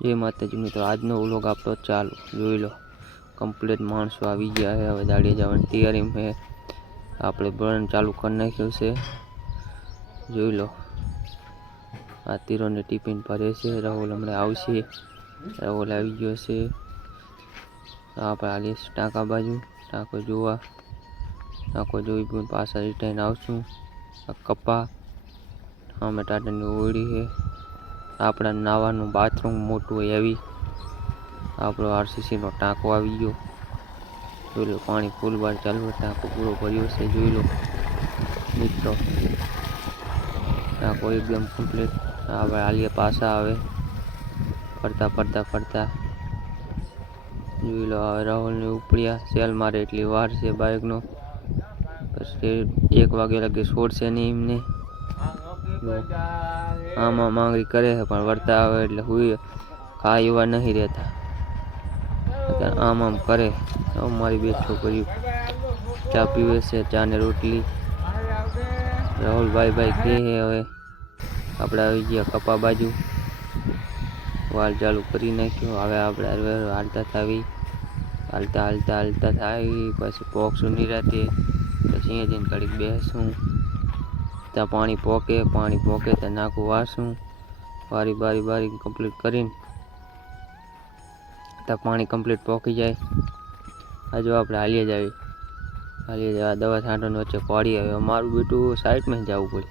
जय माताजी मित्रों, आज नो व्लॉग आपणो चालू जोई लो। कम्प्लीट माणसों આવી ગયા है। હવે દાડિયા જવાની તૈયારીમાં है। આપણે બર્ન ચાલુ કરી નાખ્યું છે। જોઈ લો, આ તીરોને ટિફિન ભરે છે। રાહુલ હમણાં આવશે। રાહુલ આવી ગયો છે। આપણે આલીએ ટાંકા બાજુ, ટાંકો જોવા, ટાંકો જોઈ પણ પાછા રિટર્ન આવશું। આ કપા અમે ટાટાની ઓળી છે। આપણા નાવાનું બાથરૂમ મોટું એવી આપણો આરસીસી નો ટાંકો આવી ગયો। જોઈ લો, પાણી ફૂલ બાર ચાલુ, ટાંકો પૂરો ભર્યો છે। જોઈ લો મિત્રો, ટાંકો એકદમ કમ્પ્લીટ। આપણે આલીએ પાછા આવે ફરતા ફરતા ફરતા। જોઈ લો, હવે રાહુલને ઉપડ્યા સેલ મારે એટલી વાર છે બાઇકનો, પછી 1 વાગે લગી છોડશે નહીં એમને। આમાં માંગણી કરે છે પણ વળતા આવે એટલે હુઈ ખાઈ એવા નહીં રહેતા। અત્યારે આમ કરે। મારી 2 છોકરીઓ ચા પીવે છે, ચા ને રોટલી। રાહુલ ભાઈ કહે છે। હવે આપણે આવી ગયા કપા બાજુ, વાલ ચાલુ કરી નાખ્યો। હવે આપણે હાલતા થાવી, હાલતા હાલતા હાલતા થાય, પછી પોકશું નિરાતે, પછી અહીંયા જઈને ઘડીક બેસું। ત્યાં પાણી પોકે ત્યાં નાખું વાસું, બારી કમ્પ્લીટ કરીને ત્યાં પાણી કમ્પ્લીટ પોકી જાય। આ જો આપણે હાલીએ જવા દવા છાંટવાની વચ્ચે પાડી આવે। મારું બેટું સાઈડમાં જવું પડે,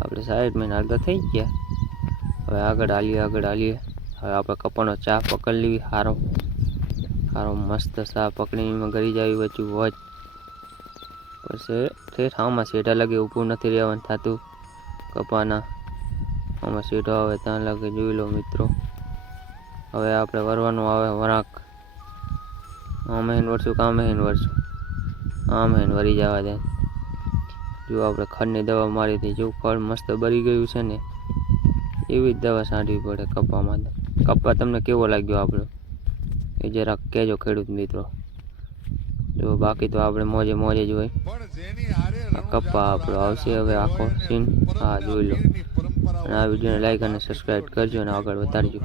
આપણે સાઈડમાં હાલતા થઈ ગયા। હવે આગળ હાલીએ। હવે આપણે કપાનો ચા પકડી લેવી, સારો મસ્ત ચા પકડીને એમાં ગરી જાય વચ્ચે વચ, પછી ઠેઠ આમાં સેટા લગે ઊભું નથી રહેવાનું થતું કપાના, આમાં સેટો આવે ત્યાં લગે। જોઈ લો મિત્રો, હવે આપણે વરવાનું આવે વરાક, આમ હેન વરસું કામ હેન વરસું, આમ હેન વરી જવા દે। જો આપણે ખડની દવા મારી હતી, જો ખડ મસ્ત બરી ગયું છે ને, એવી જ દવા છાંટવી પડે કપામાં। કપા તમને કેવો લાગ્યો આપણો એ જરાક કહેજો ખેડૂત મિત્રો। જો બાકી તો આપણે મોજે જ હોય। આ કપા આપણો આવશે હવે આખો સીન। હા જોઈ લો, અને આ વિડીયોને લાઈક અને સબસ્ક્રાઈબ કરજો અને આગળ વધારજો।